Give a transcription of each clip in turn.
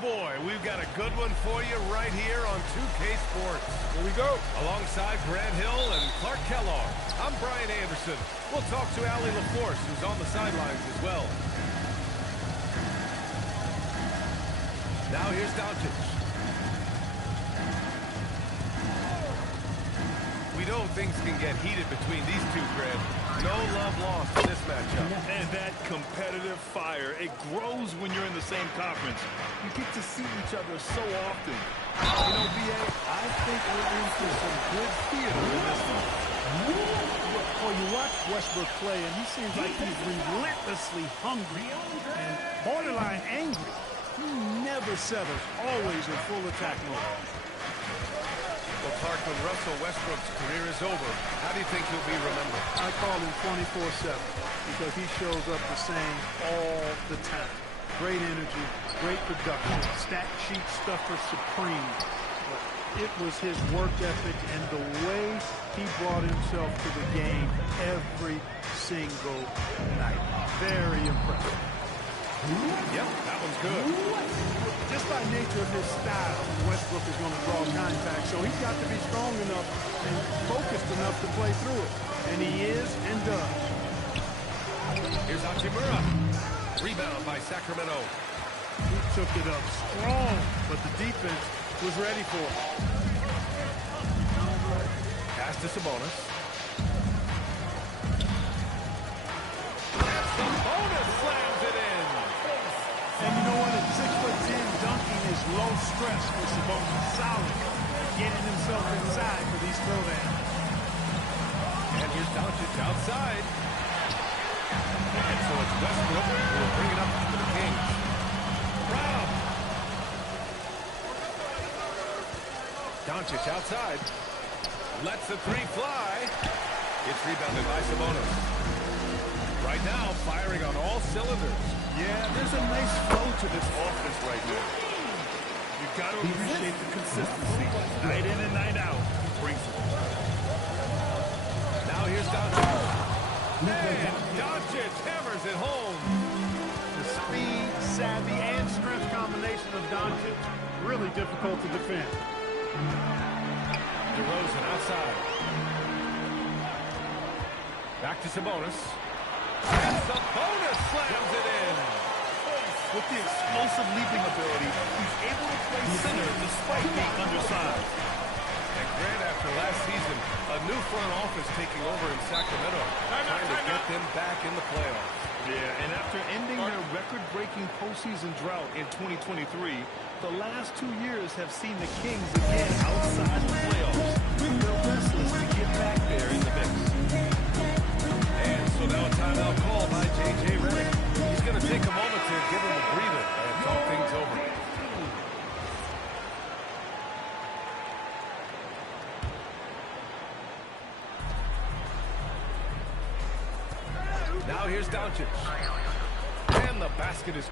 boy, we've got a good one for you right here on 2K Sports. Here we go. Alongside Grant Hill and Clark Kellogg, I'm Brian Anderson. We'll talk to Allie LaForce, who's on the sidelines as well. Now here's Doncic. We know things can get heated between these two, Grant. No love lost in this matchup. And that competitive fire, it grows when you're in the same conference. You get to see each other so often. You know, B.A., I think we're in for some good theater in this one. Well, you watch Westbrook play, and he seems like he's relentlessly hungry and borderline angry. He never settles, always in full attack mode. Well, Clark, when Russell Westbrook's career is over, how do you think he'll be remembered? I call him 24/7 because he shows up the same all the time. Great energy, great production, stat sheet stuffer supreme. But it was his work ethic and the way he brought himself to the game every single night. Very impressive. Yep, that one's good. Just by nature of his style, Westbrook is going to draw contact, so he's got to be strong enough and focused enough to play through it. And he is and does. Here's Hachimura. Rebound by Sacramento. He took it up strong, but the defense was ready for it. Pass to Sabonis. Sabonis slams it in. And you know what? At 6'10", dunking is low stress for Sabonis. Solid. Getting himself inside for these throwdowns. And here's Doncic outside. And so it's Westbrook who will bring it up to the Kings. Brown. Doncic outside. Lets the three fly. It's rebounded by Sabonis. Right now, firing on all cylinders. Yeah, there's a nice flow to this offense right now. You've got to appreciate the consistency. Night in and night out. Brings it. Now here's Doncic. And Doncic hammers it home. The speed, savvy, and strength combination of Doncic, really difficult to defend. DeRozan outside. Back to Sabonis. And Sabonis slams it in. With the explosive leaping ability, he's able to play center despite being undersized. And Grant, after last season, a new front office taking over in Sacramento, trying to get them back in the playoffs. Yeah, and after ending their record-breaking postseason drought in 2023, the last 2 years have seen the Kings again outside the playoffs. They're restless to get back there in the mix. And so now a timeout call by J.J. Redick. He's going to take a moment to give him a breather and talk things over. Now here's Doncic. And the basket is...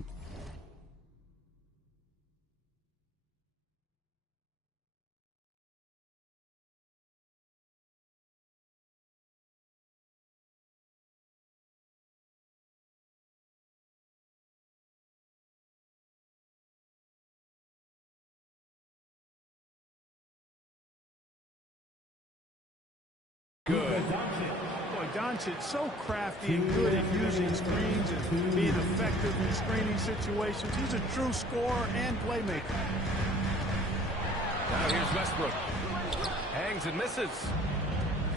good. Boy, Doncic so crafty and good at using screens and being effective in screening situations. He's a true scorer and playmaker. Now here's Westbrook. Hangs and misses.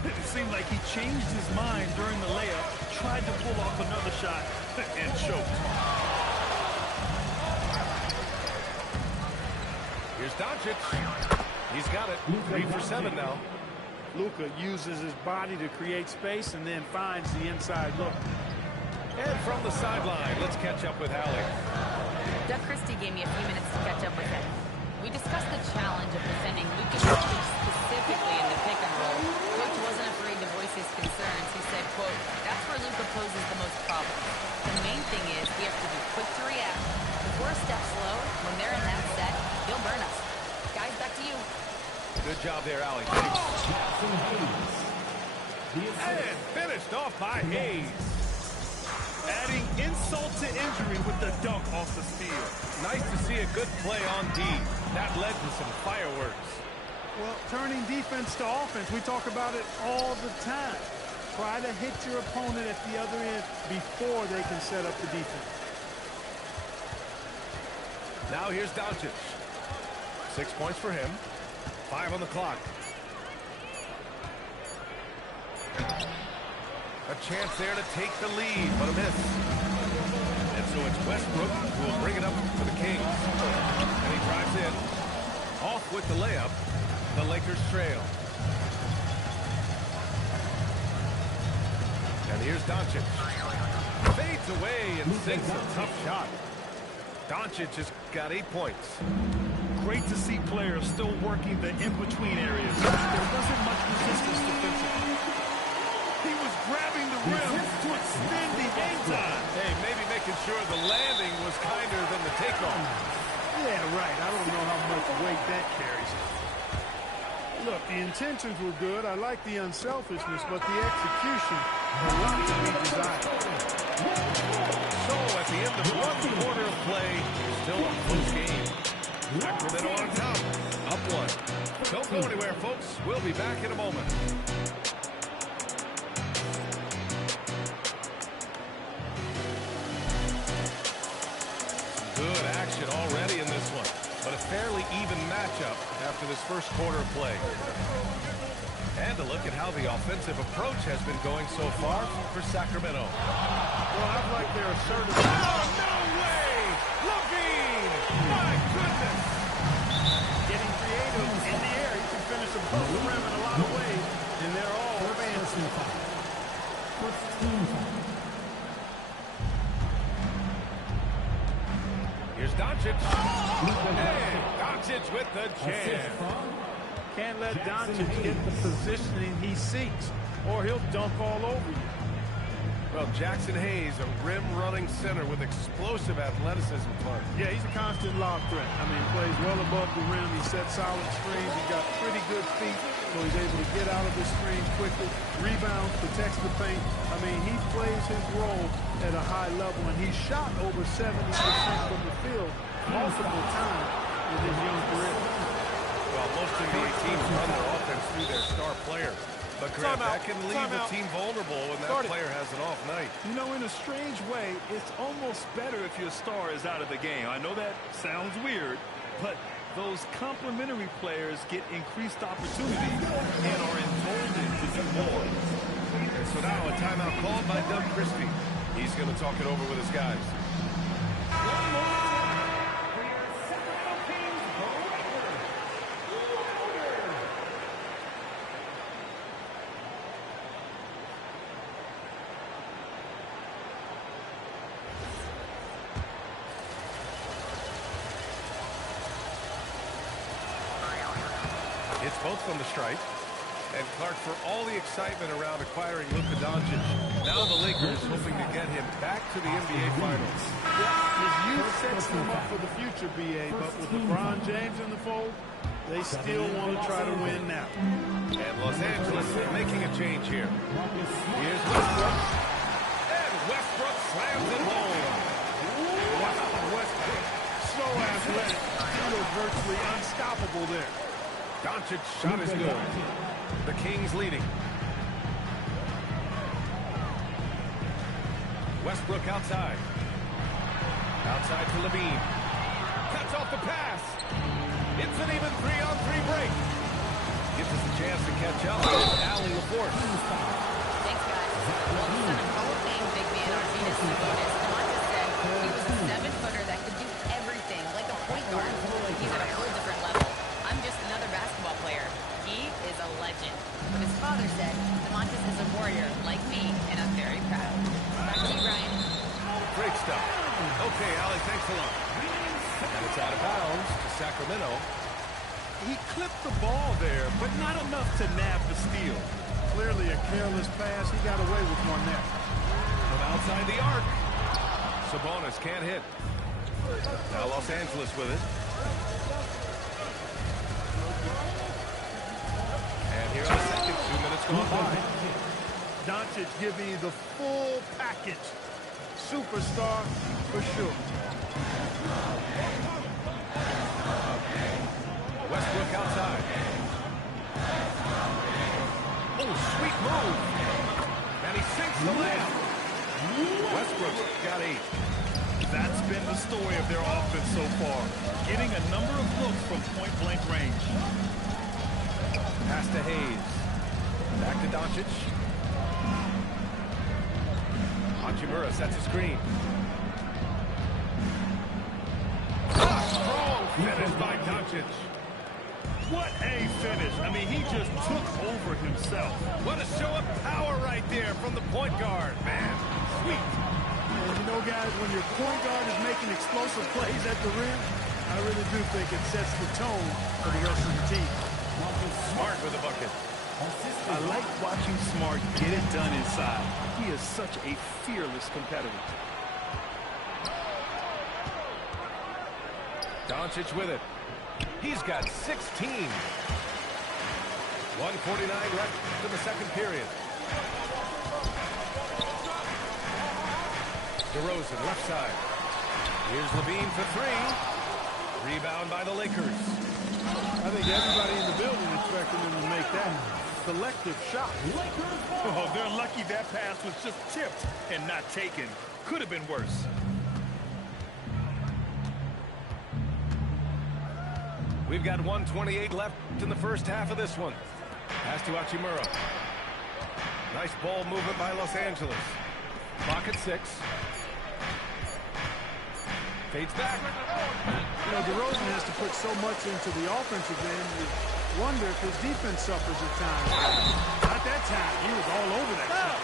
It seemed like he changed his mind during the layup, tried to pull off another shot, and choked. Here's Doncic. He's got it. 3 for 7 now. Luka uses his body to create space and then finds the inside look. And from the sideline, let's catch up with Allie. Doug Christie gave me a few minutes to catch up with him. We discussed the challenge of defending Luka Doncic specifically in the pick and roll. Coach wasn't afraid to voice his concerns. He said, quote, "That's where Luka poses the most problems. The main thing is we have to be quick to react. If we're a step slow, when they're in that set, he'll burn us." Guys, back to you. Good job there, Allie. Thanks. And finished off by Hayes. Adding insult to injury with the dunk off the steal. Nice to see a good play on D. That led to some fireworks. Well, turning defense to offense, we talk about it all the time. Try to hit your opponent at the other end before they can set up the defense. Now here's Doncic. 6 points for him. 5 on the clock. A chance there to take the lead, but a miss. And so it's Westbrook who will bring it up for the Kings. And he drives in. Off with the layup. The Lakers trail. And here's Doncic. Fades away and sinks a tough shot. Doncic has got 8 points. Great to see players still working the in-between areas. There wasn't much resistance defensively. He was grabbing the rim to extend the game time. Hey, maybe making sure the landing was kinder than the takeoff. Yeah, right. I don't know how much weight that carries. Look, the intentions were good. I like the unselfishness, but the execution, a lot to be desired. So at the end of 1 quarter of play, still a close game. Sacramento on top, up 1. Don't go anywhere, folks. We'll be back in a moment. Good action already in this one, but a fairly even matchup after this first quarter of play. And a look at how the offensive approach has been going so far for Sacramento. Well, I like their assertive. Oh, no way! LaVine! My goodness! Getting creative in the air. He can finish above the rim in a lot of ways, and they're all fancy. Here's Doncic. Hey, Doncic with the jam. Can't let Doncic get the positioning he seeks, or he'll dunk all over you. Well, Jackson Hayes, a rim-running center with explosive athleticism. Yeah, he's a constant lob threat. I mean, plays well above the rim. He sets solid screens. He's got pretty good feet, so he's able to get out of the screen quickly. Rebounds, protects the paint. I mean, he plays his role at a high level, and he's shot over 70% from the field multiple times in his young career. Well, most NBA teams run their offense through their star player. But, Grant, that can leave a team vulnerable when that player has an off night. You know, in a strange way, it's almost better if your star is out of the game. I know that sounds weird, but those complementary players get increased opportunity and are emboldened to do more. And so now a timeout called by Doug Christie. He's going to talk it over with his guys. It's both from the stripe. And Clark, for all the excitement around acquiring Luka Doncic, now the Lakers hoping to get him back to the NBA Finals. Yeah, his youth sets them up for the future, B.A., but with LeBron James in the fold, they still want to try to win now. And Los Angeles making a change here. Here's Westbrook. And Westbrook slams it home. Wow, Westbrook, so athletic. He was virtually unstoppable there. Doncic shot is good. The Kings leading. Westbrook outside. Outside to LaVine. Cuts off the pass. It's an even 3-on-3 break. Gives us a chance to catch up. Allie LaForce. Thanks, guys. Well, the son of Hall of Fame big man Arvydas Sabonis, DeMontis said he was a 7-footer that could do everything, like a point guard. He's at a whole different level. I'm just another basketball player. He is a legend. But his father said, DeMontis is a warrior like me, and I'm very proud. Back to you, Ryan. Great stuff. Okay, Allie, thanks a lot. And it's out of bounds to Sacramento. He clipped the ball there, but not enough to nab the steal. Clearly a careless pass. He got away with one there. From outside the arc. Sabonis can't hit. Now Los Angeles with it. And here in a second, 2 minutes gone by. Doncic giving you the full package. superstar for sure. Westbrook outside. Oh, sweet move. And he sinks the layup. Westbrook got 8. That's been the story of their offense so far. Getting a number of looks from point-blank range. Pass to Hayes. Back to Doncic. Hachimura sets a screen. Strong finish by Doncic. What a finish. I mean, he just took over himself. What a show of power right there from the point guard, man. Sweet. And you know, guys, when your point guard is making explosive plays at the rim, I really do think it sets the tone for the rest of the team. Smart with a bucket. I like watching Smart get it done inside. He is such a fearless competitor. Doncic with it. He's got 16. 1:49 left in the second period. DeRozan, left side. Here's Levine for 3. Rebound by the Lakers. I think everybody in the building expected him to make that selective shot. Oh, they're lucky that pass was just tipped and not taken. Could have been worse. We've got 1:28 left in the first half of this one. Pass to Hachimura. Nice ball movement by Los Angeles. Clock at 6. Fades back. You know, DeRozan has to put so much into the offensive end. You wonder if his defense suffers at times. Not that time. He was all over that shot.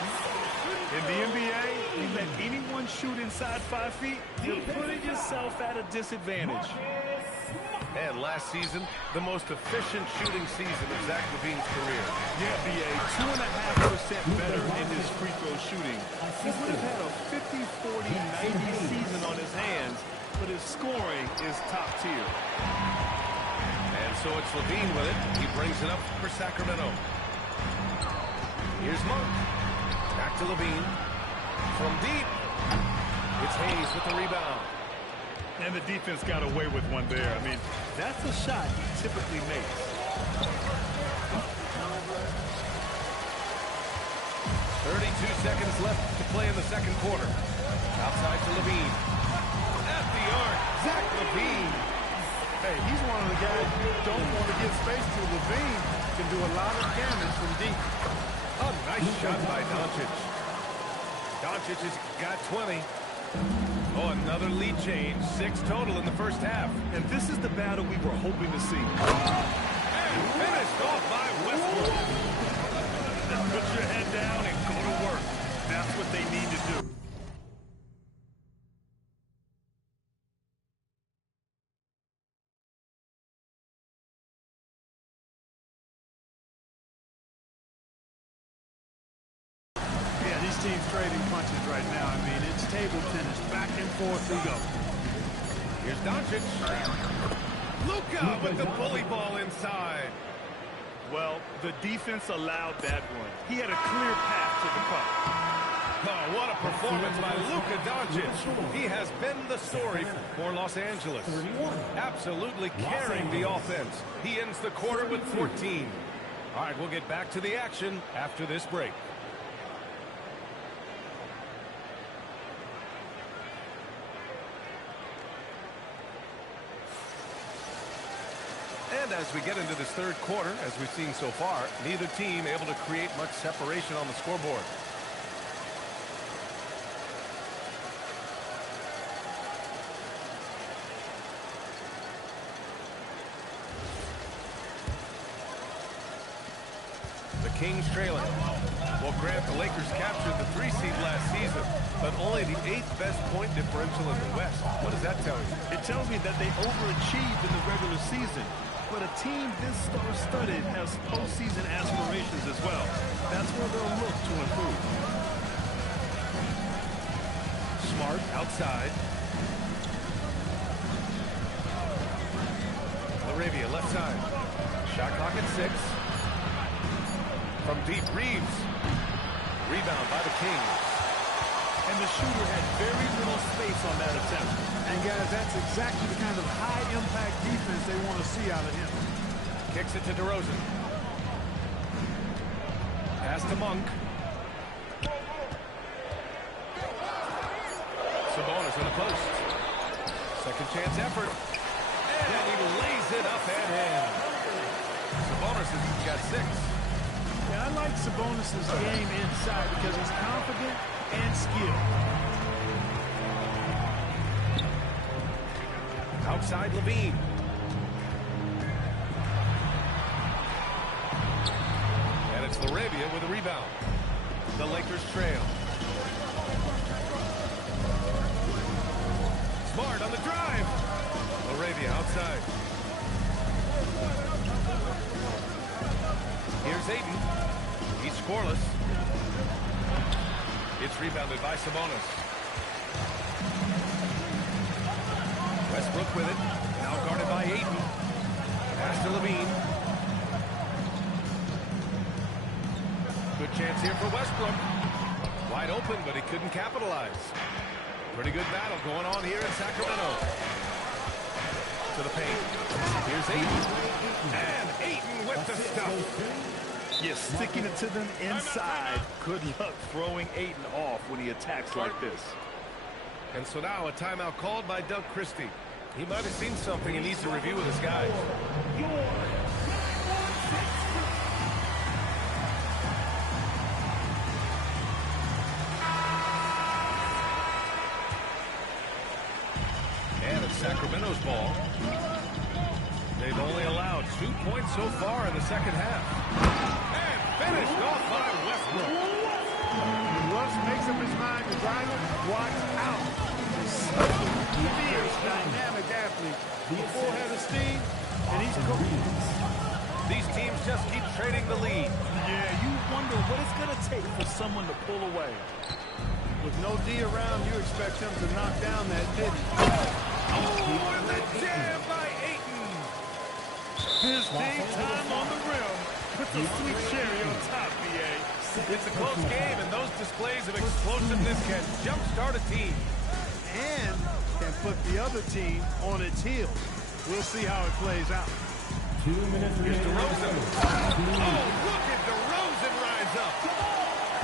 In the NBA, you let anyone shoot inside 5 feet, you're putting yourself at a disadvantage. And last season, the most efficient shooting season of Zach LaVine's career. Yeah, BA, 2.5% better in his free throw shooting. He would have had a 50, 40, 90 season on his hands, but his scoring is top tier. And so it's LaVine with it. He brings it up for Sacramento. Here's Monk. Back to LaVine. From deep. It's Hayes with the rebound. And the defense got away with one there. I mean, that's a shot he typically makes. 32 seconds left to play in the second quarter. Outside to LaVine. At the arc, Zach LaVine. Hey, he's one of the guys you don't want to give space to. LaVine can do a lot of damage from deep. A nice shot by Doncic. Doncic has got 20. Oh, another lead change. 6 total in the first half. And this is the battle we were hoping to see. And finished off by Westbrook. Just put your head down and go to work. That's what they need to do. Yeah, these teams trading punches right now. I mean, it's table tennis. Back and forth we go. Here's Doncic. Luka with the bully ball inside. Well, the defense allowed that one. He had a clear path to the cup. Oh, what a performance by Luka Doncic. He has been the story for Los Angeles. Absolutely carrying the offense. He ends the quarter with 14. All right, we'll get back to the action after this break. And as we get into this third quarter, as we've seen so far, neither team able to create much separation on the scoreboard. The Kings trailing. Well, Grant, the Lakers captured the 3 seed last season, but only the 8th best point differential in the West. What does that tell you? It tells me that they overachieved in the regular season. But a team this star-studded has postseason aspirations as well. That's where they'll look to improve. Smart outside. Laravia left side. Shot clock at 6. From deep, Reeves. Rebound by the Kings. and the shooter had very little space on that attempt. And guys, that's exactly the kind of high-impact defense they want to see out of him. Kicks it to DeRozan. Pass to Monk. Sabonis in the post. Second chance effort. And he lays it up and in. Sabonis has got 6. Yeah, I like Sabonis' game inside because he's confident and skilled. Outside Levine. And it's Laravia with a rebound. The Lakers trail. Smart on the drive. Laravia outside. Here's Ayton. He's scoreless. It's rebounded by Sabonis. Westbrook with it. Now guarded by Ayton. Pass to Levine. Good chance here for Westbrook. Wide open, but he couldn't capitalize. Pretty good battle going on here in Sacramento. To the paint. Here's Ayton. And Ayton with the stuff. Yes, sticking it to them inside. Good luck throwing Ayton off when he attacks like this. And so now a timeout called by Doug Christie. He might have seen something and needs to review with his guys. And it's Sacramento's ball. They've only allowed 2 points so far in the second half. And finished off by Westbrook. Russ makes up his mind to drive it. Watch out. Fierce, dynamic athlete. The full head of steam, and he's cooking. These teams just keep trading the lead. Yeah, you wonder what it's going to take for someone to pull away. With no D around, you expect him to knock down that didn't. Oh, and the jam by Ayton. His big time on the rim. Puts a sweet cherry on top, B.A. It's a close game, and those displays of explosiveness can jumpstart a team. And can put the other team on its heels. We'll see how it plays out. 2 minutes Here's remaining. DeRozan. Oh, look at DeRozan rise up.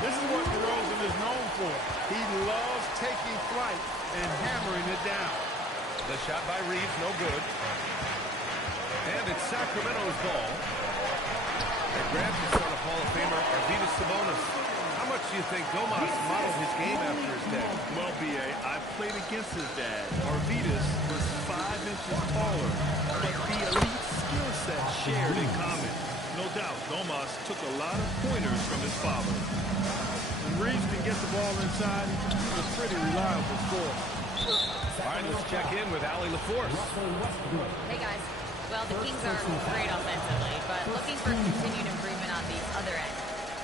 This is what DeRozan is known for. He loves taking flight and hammering it down. The shot by Reeves, no good. And it's Sacramento's ball. It grabs his son of Hall of Famer Arvydas Sabonis. How much do you think Domas modeled his game after his dad? Well, B.A., I played against his dad. Arvydas was 5 inches taller, but the elite skill set shared in common. No doubt, Domas took a lot of pointers from his father. When Reeves can get the ball inside, he's a pretty reliable scorer. All right, let's check in with Allie LaForce. Hey, guys. Well, the Kings are great offensively, but looking for continued improvement on the other end.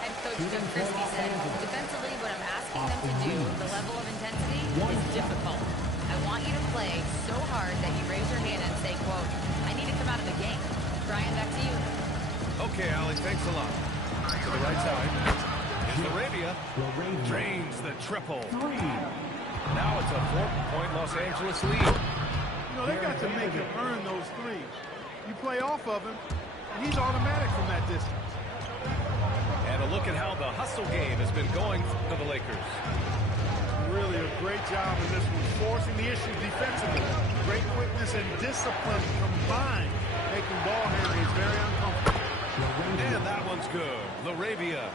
Head coach Doug Christie said, defensively, what I'm asking them to do, the level of intensity, is difficult. I want you to play so hard that you raise your hand and say, quote, I need to come out of the game. Brian, back to you. Okay, Allie, thanks a lot. To the right side. Here's Laravia. Drains the triple. Now it's a 4-point Los Angeles lead. You know, they got to make him earn those threes. You play off of him, and he's automatic from that distance. And a look at how the hustle game has been going for the Lakers. Really a great job in this one, forcing the issue defensively. Great quickness and discipline combined, making ball handlers very uncomfortable. And that one's good. Laravia.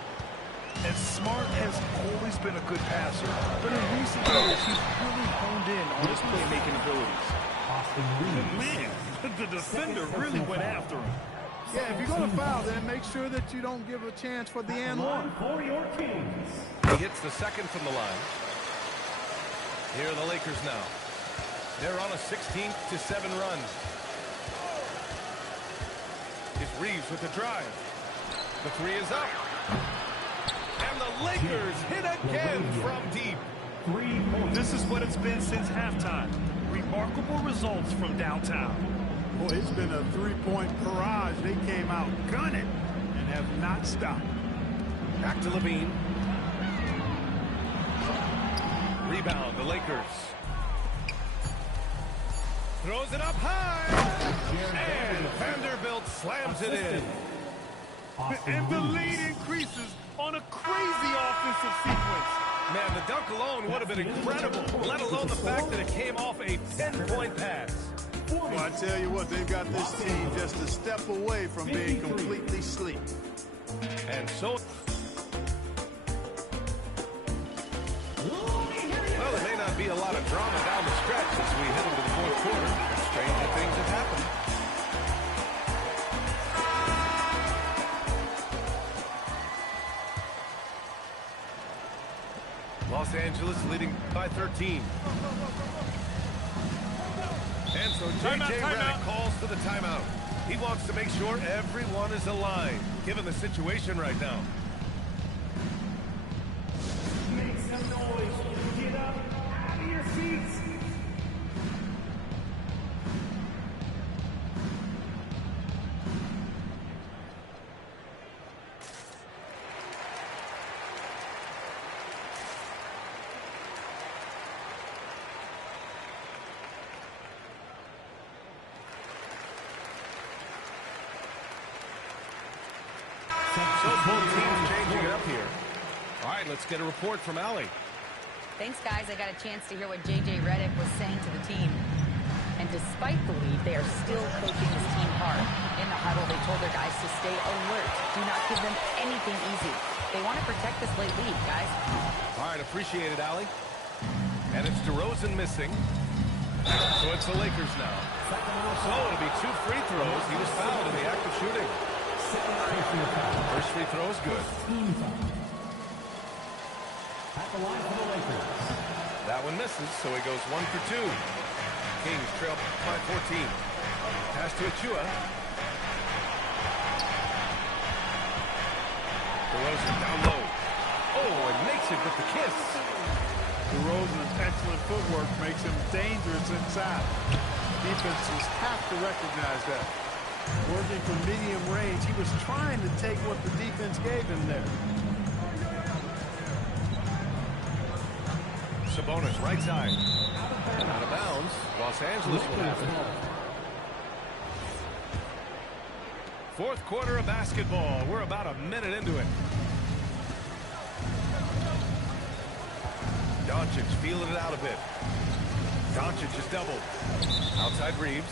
And Smart has always been a good passer, but in recent years, he's really honed in on his playmaking abilities. Man, the defender really went after him. Yeah, if you're going to foul, then make sure that you don't give a chance for the and one. For your Kings. He hits the second from the line. Here are the Lakers now. They're on a 16-7 run. It's Reeves with the drive. The three is up. And the Lakers hit again from deep. 3 points. This is what it's been since halftime. Remarkable results from downtown. Boy, it's been a three-point barrage. They came out gunning and have not stopped. Back to Levine. rebound, the Lakers. Throws it up high. And Vanderbilt slams it in. And the lead increases on a crazy offensive sequence. Man, the dunk alone would have been incredible, let alone the fact that it came off a 10-point pass. Well, I tell you what, they've got this team just a step away from being completely sleep. And so... Well, there may not be a lot of drama down the stretch as we head into the fourth quarter. Stranger things have happened. Los Angeles leading by 13. And so J.J. Redick calls for the timeout. He wants to make sure everyone is aligned, given the situation right now. Make some noise. Get up out of your seats. So both teams changing it up here. All right, let's get a report from Allie. Thanks, guys. I got a chance to hear what J.J. Redick was saying to the team. And despite the lead, they are still coaching this team hard. In the huddle, they told their guys to stay alert. Do not give them anything easy. They want to protect this late lead, guys. All right, appreciate it, Allie. And it's DeRozan missing. So it's the Lakers now. So it'll be 2 free throws. He was fouled in the act of shooting. First free throw is good. At the line for the Lakers. That one misses, so he goes 1 for 2. Kings trail by 14. Pass to Achua. DeRozan down low. Oh, and makes it with the kiss. DeRozan's excellent footwork makes him dangerous inside. Defenses have to recognize that. Working from medium range, he was trying to take what the defense gave him there. Sabonis right side. And out of bounds. Los Angeles will have it. Fourth quarter of basketball. We're about a minute into it. Doncic feeling it out a bit. Doncic is doubled. Outside Reeves.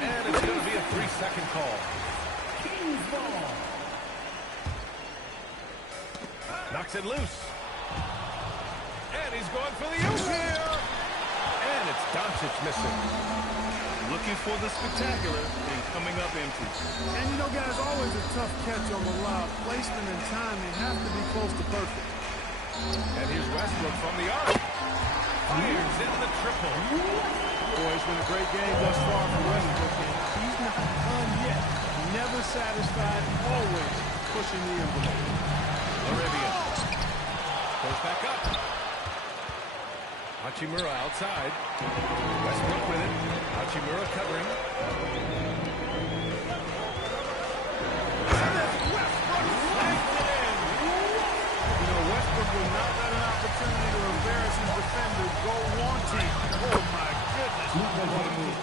And it's going to be a 3-second call. Kings ball. Knocks it loose. And he's going for the oop here. And it's Doncic missing. Looking for the spectacular and coming up empty. And you know, guys, always a tough catch on the lob. Placement and timing have to be close to perfect. And here's Westbrook from the arc. Fires in the triple. Boy, it's been a great game thus far for Westbrook. He's not done yet. Never satisfied, always pushing the envelope. Arabia goes back up. Hachimura outside. Westbrook with it. Hachimura covering. Westbrook slides it in. You know, Westbrook will not let an opportunity to embarrass his defender go wanting. Oh, my goodness. What a move.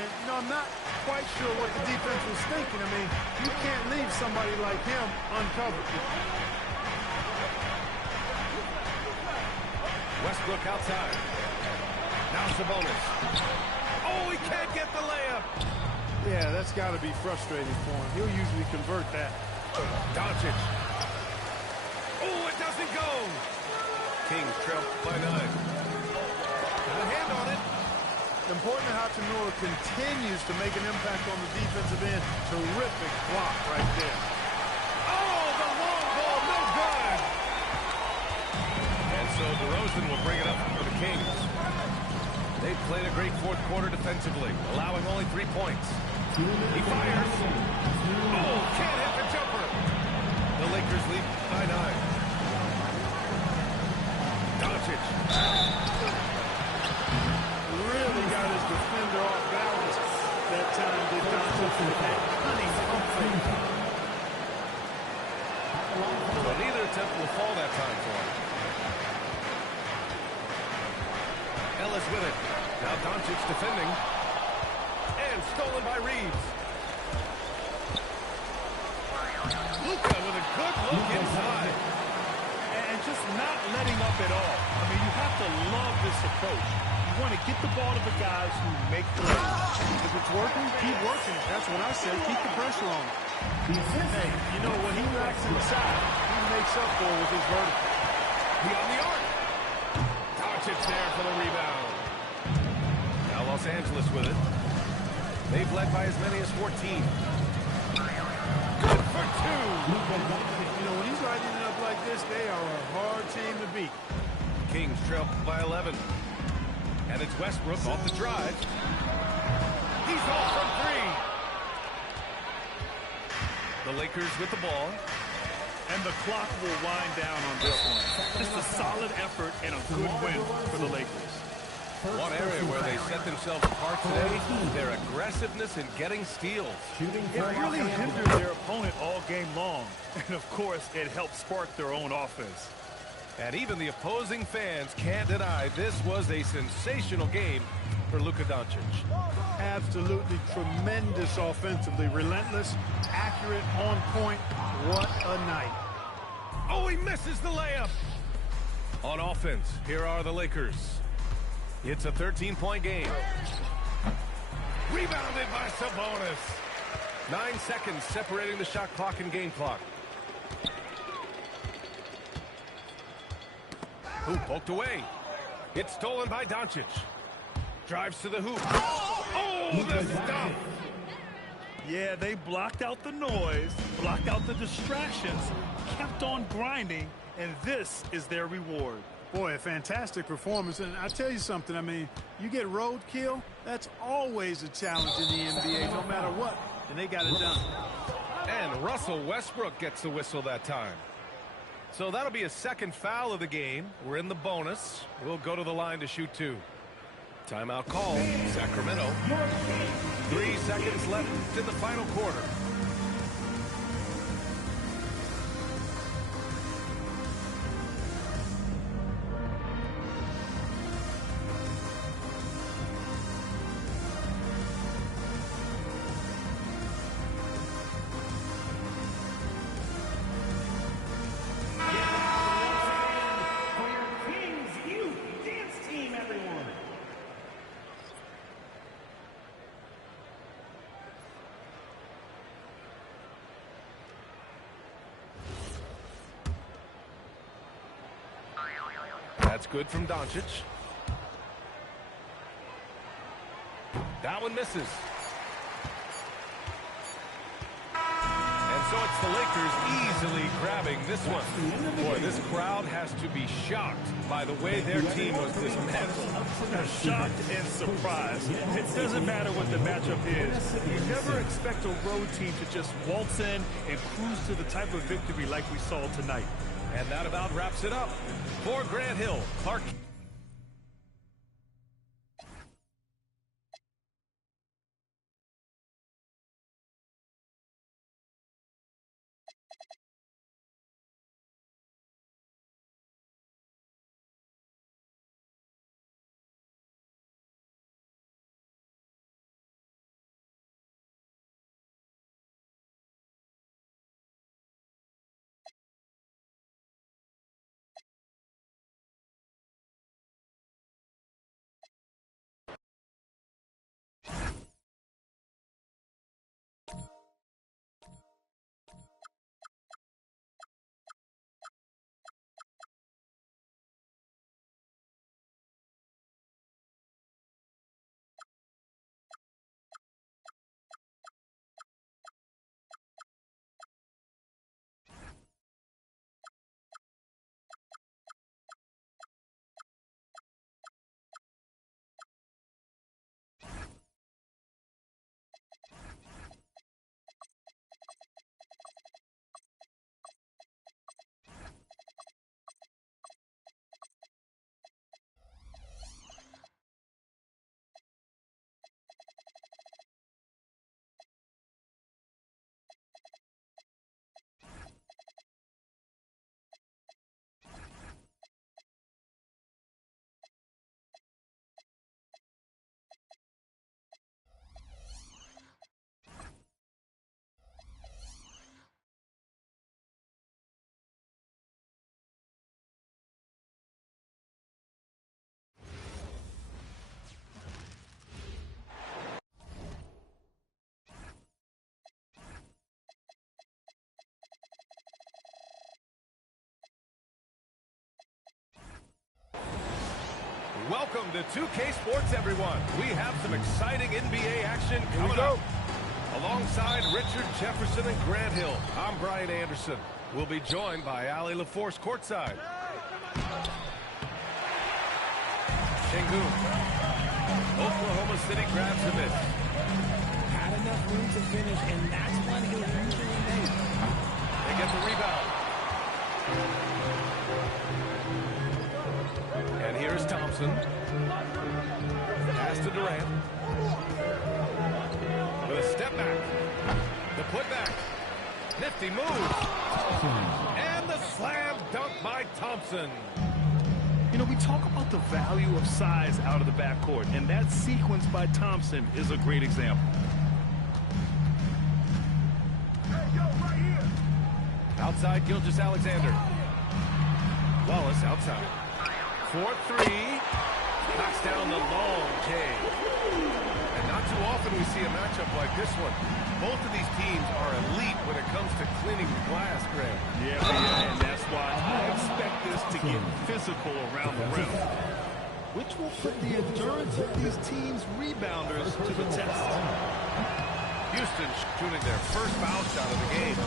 And, you know, I'm not quite sure what the defense was thinking. I mean, you can't leave somebody like him uncovered. Westbrook outside. Now Sabonis. Oh, he can't get the layup. Yeah, that's got to be frustrating for him. He'll usually convert that. Doncic. Oh, it doesn't go. Kings trail by 9. Got a hand on it. Important that Hachimura continues to make an impact on the defensive end. Terrific block right there. Oh, the long ball, no good. And so DeRozan will bring it up for the Kings. They've played a great fourth quarter defensively, allowing only 3 points. He fires. Oh, can't hit the jumper. The Lakers lead by 9. Doncic. Really got his defender off balance that time. Did Doncic with that cunning pump fake. So neither attempt will fall that time for him. Ellis with it. Now Doncic defending. And stolen by Reeves. Luka with a good look inside. And just not letting up at all. I mean, you have to love this approach. You want to get the ball to the guys who make plays. If it's working, keep working it. That's what I said. Keep the pressure on him. Hey, you know, when he knocks inside, he makes up for it with his vertical. Beyond the arc. Doncic there for the rebound. Now Los Angeles with it. They've led by as many as 14. Good for two. You know, when he's lighting it up like this, they are a hard team to beat. Kings trail by 11. And it's Westbrook off the drive. He's off from three. The Lakers with the ball. And the clock will wind down on this one. Just a solid effort and a good win for the Lakers. One area where they set themselves apart today, their aggressiveness in getting steals. It really hindered their opponent all game long. And, of course, it helped spark their own offense. And even the opposing fans can't deny this was a sensational game for Luka Doncic. Absolutely tremendous offensively. Relentless, accurate, on point. What a night. Oh, he misses the layup. On offense, here are the Lakers. It's a 13-point game. Rebounded by Sabonis. 9 seconds separating the shot clock and game clock. Hoop poked away. It's stolen by Doncic. Drives to the hoop. Oh, the stuff. Yeah, they blocked out the noise, blocked out the distractions, kept on grinding, and this is their reward. Boy, a fantastic performance. And I tell you something, I mean, you get roadkill, that's always a challenge in the NBA, no matter what. And they got it done. And Russell Westbrook gets the whistle that time. So that'll be a second foul of the game. We're in the bonus. We'll go to the line to shoot two. Timeout call, Sacramento. 3 seconds left in the final quarter. For your Kings Youth Dance Team, everyone. That's good from Doncic. That one misses. And so it's the Lakers easily grabbing this one. Boy, this crowd has to be shocked by the way their team was dismantled. Shocked and surprised. It doesn't matter what the matchup is. You never expect a road team to just waltz in and cruise to the type of victory like we saw tonight. And that about wraps it up. For Grant Hill, Clark Welcome to 2K Sports, everyone. We have some exciting NBA action coming up. Alongside Richard Jefferson and Grant Hill, I'm Brian Anderson. We'll be joined by Allie LaForce courtside. Şengün. Oklahoma City grabs a miss. Had enough room to finish, and that's when he'll usually make. They get the rebound. And here's Thompson. Pass to Durant. With a step back. The putback. Nifty move. And the slam dunk by Thompson. You know, we talk about the value of size out of the backcourt, and that sequence by Thompson is a great example. Outside, Gilgeous-Alexander. Wallace outside. 4-3. Knocks down the long J. And not too often we see a matchup like this one. Both of these teams are elite when it comes to cleaning the glass, Greg. Yeah, and that's why I expect this to get physical around the rim, which will put the endurance of these teams' rebounders to the test. Houston shooting their first foul shot of the game.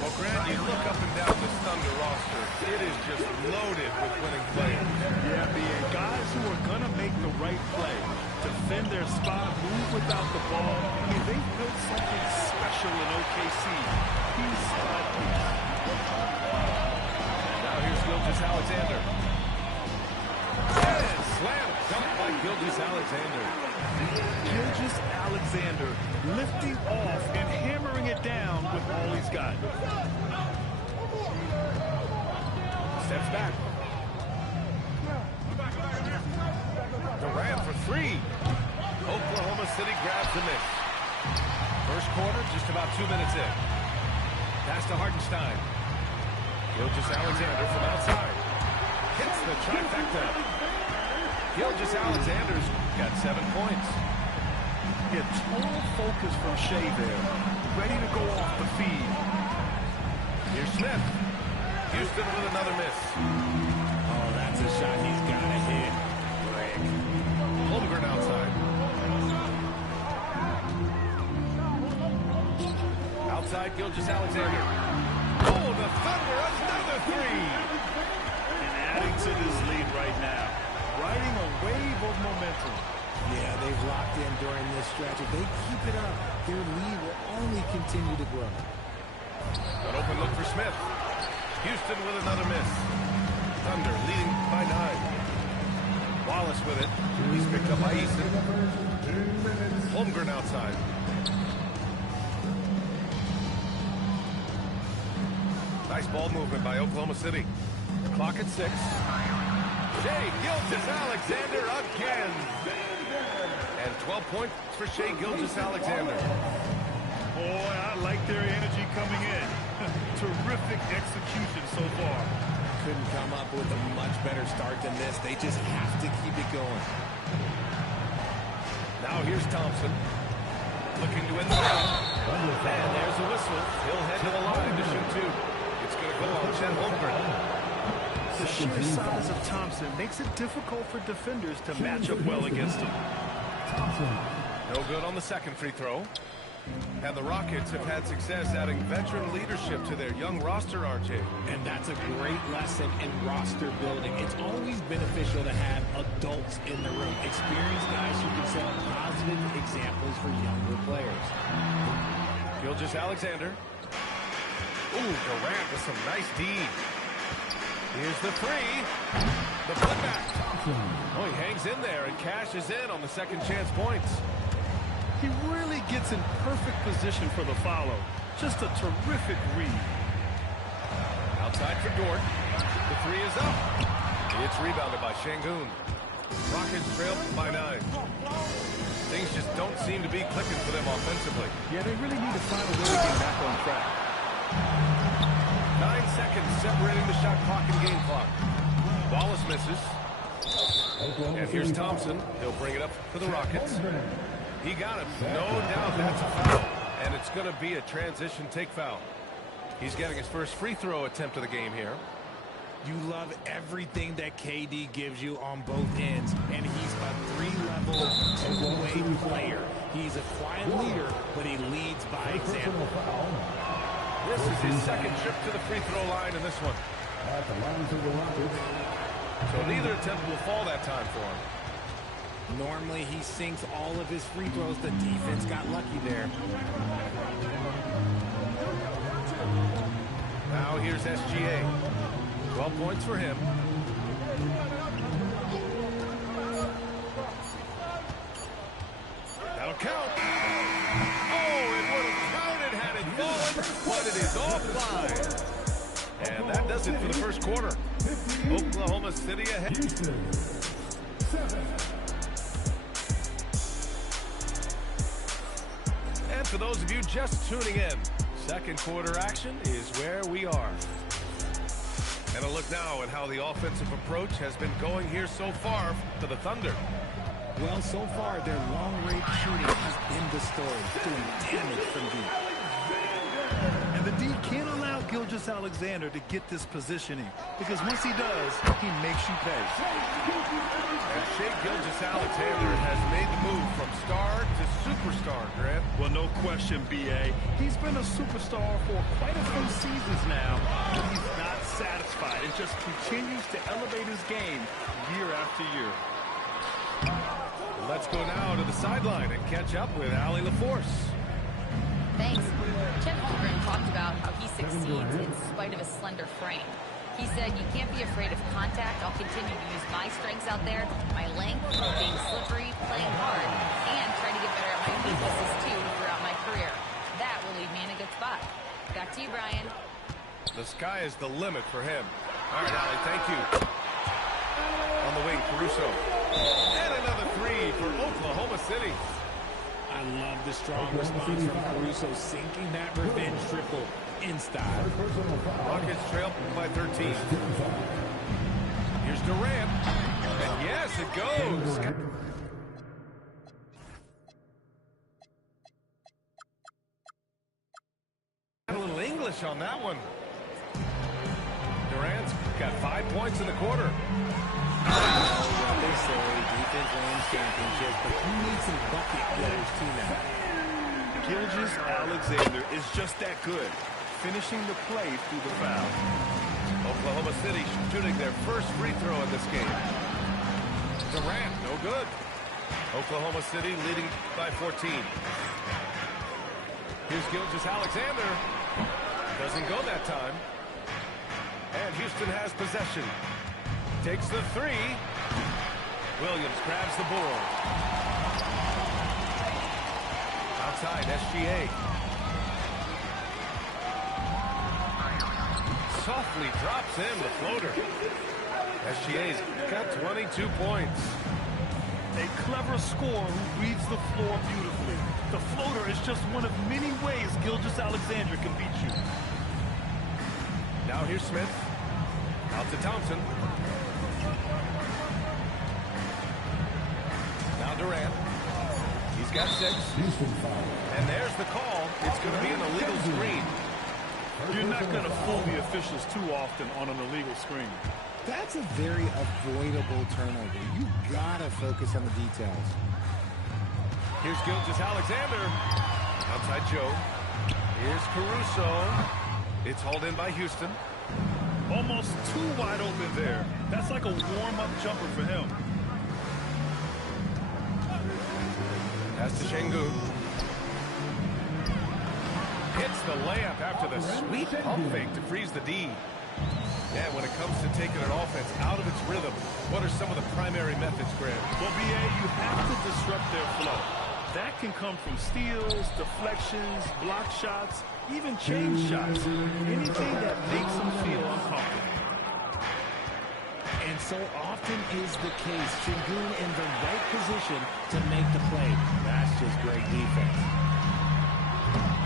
Well, Grant, you look up and down this Thunder roster, it is just loaded with winning players. Yeah, BA, guys who are going to make the right play, defend their spot, move without the ball. I mean, they've built something special in OKC. Piece by piece. Now here's Gilgeous-Alexander. And slam dunk by Gilgeous-Alexander. Gilgeous-Alexander lifting off and hammering it down with all he's got. Steps back. Durant for three. Oklahoma City grabs a miss. First quarter, just about 2 minutes in. Pass to Hartenstein. Gilgeous-Alexander from outside. Hits the trifecta. Gilgeous-Alexander's got 7 points. Yeah, total focus from Shea there. Ready to go off the feed. Here's Smith. Houston with another miss. Oh, that's a shot he's got to hit. Greg. Holmgren outside. Outside, Gilgeous-Alexander. Oh, the Thunder, another three. And adding to this lead right now. Riding a wave of momentum. Yeah, they've locked in during this stretch. If they keep it up, their lead will only continue to grow. An open look for Smith. Houston with another miss. Thunder leading by 9. Wallace with it. He's picked up by Easton. Holmgren outside. Nice ball movement by Oklahoma City. Clock at 6. Shea Gilgeous-Alexander again. And 12 points for Shea Gilgeous-Alexander. Boy, I like their energy coming in. Terrific execution so far. Couldn't come up with a much better start than this. They just have to keep it going. Now here's Thompson. Looking to win the round. And there's a whistle. He'll head to the line to shoot 2. It's going to go on Chet Holmgren. The sheer size of Thompson makes it difficult for defenders to match up well against him. No good on the second free throw. And the Rockets have had success adding veteran leadership to their young roster, RJ. And that's a great lesson in roster building. It's always beneficial to have adults in the room, experienced guys who can set up positive examples for younger players. Gilgeous-Alexander. Ooh, Durant with some nice D. Here's the three. The putback. Oh, he hangs in there and cashes in on the second chance points. He really gets in perfect position for the follow. Just a terrific read. Outside for Dort. The three is up. It's rebounded by Şengün. Rockets trail by 9. Things just don't seem to be clicking for them offensively. Yeah, they really need to find a way to get back on track. 9 seconds separating the shot clock and game clock. Wallace misses. And here's Thompson. He'll bring it up for the Rockets. He got it. No doubt that's a foul. And it's going to be a transition take foul. He's getting his first free throw attempt of the game here. You love everything that KD gives you on both ends, and he's a three-level, two-way player. He's a quiet leader, but he leads by example. This is his second trip to the free throw line in this one. So neither attempt will fall that time for him. Normally, he sinks all of his free throws. The defense got lucky there. Now here's SGA. 12 points for him. That'll count. Oh, it would have counted had it fallen, but it is offline. And that does it for the first quarter. Oklahoma City ahead. And for those of you just tuning in, second quarter action is where we are. And a look now at how the offensive approach has been going here so far for the Thunder. Well, so far, their long-range shooting has been the story, doing damage from deep. And the D can't allow Gilgeous-Alexander to get this positioning, because once he does, he makes you pay. And Shai Gilgeous-Alexander has made the move from star to superstar, Grant. Well, no question, B.A. He's been a superstar for quite a few seasons now, but he's not satisfied and just continues to elevate his game year after year. Let's go now to the sideline and catch up with Allie LaForce. Thanks. Chet Holmgren talked about how he succeeds in spite of a slender frame. He said, you can't be afraid of contact. I'll continue to use my strengths out there, my length, being slippery, playing hard, and try to get better at my weaknesses too throughout my career. That will leave me in a good spot. Back to you, Brian. The sky is the limit for him. All right, Allie, thank you. On the wing, Caruso. And another three for Oklahoma City. I love the strong response from Caruso, sinking that revenge triple in style. Rockets trail by 13. Here's Durant. And yes, it goes. A little English on that one. Durant's got 5 points in the quarter. They say defense wins championships, but he needs some bucket getters too now. Gilgeous-Alexander is just that good, finishing the play through the foul. Oklahoma City shooting their first free throw in this game. Durant, no good. Oklahoma City leading by 14. Here's Gilgeous-Alexander. Doesn't go that time. And Houston has possession. Takes the three. Williams grabs the board. Outside, SGA. Softly drops in the floater. SGA's got 22 points. A clever scorer who reads the floor beautifully. The floater is just one of many ways Gilgeous-Alexander can beat you. Now here's Smith. Out to Thompson. Now Durant. He's got 6. And there's the call. It's going to be an illegal screen. You're not going to fool the officials too often on an illegal screen. That's a very avoidable turnover. You gotta focus on the details. Here's Gilgeous-Alexander. Outside Joe. Here's Caruso. It's hauled in by Houston. Almost too wide open there. That's like a warm-up jumper for him. Pass to Şengün. Hits the layup after the sweet pump fake to freeze the D. And when it comes to taking an offense out of its rhythm, what are some of the primary methods, Graham? Well, B.A., you have to disrupt their flow. That can come from steals, deflections, block shots, even change shots. Anything that makes them feel uncomfortable. And so often is the case. Şengün in the right position to make the play. That's just great defense.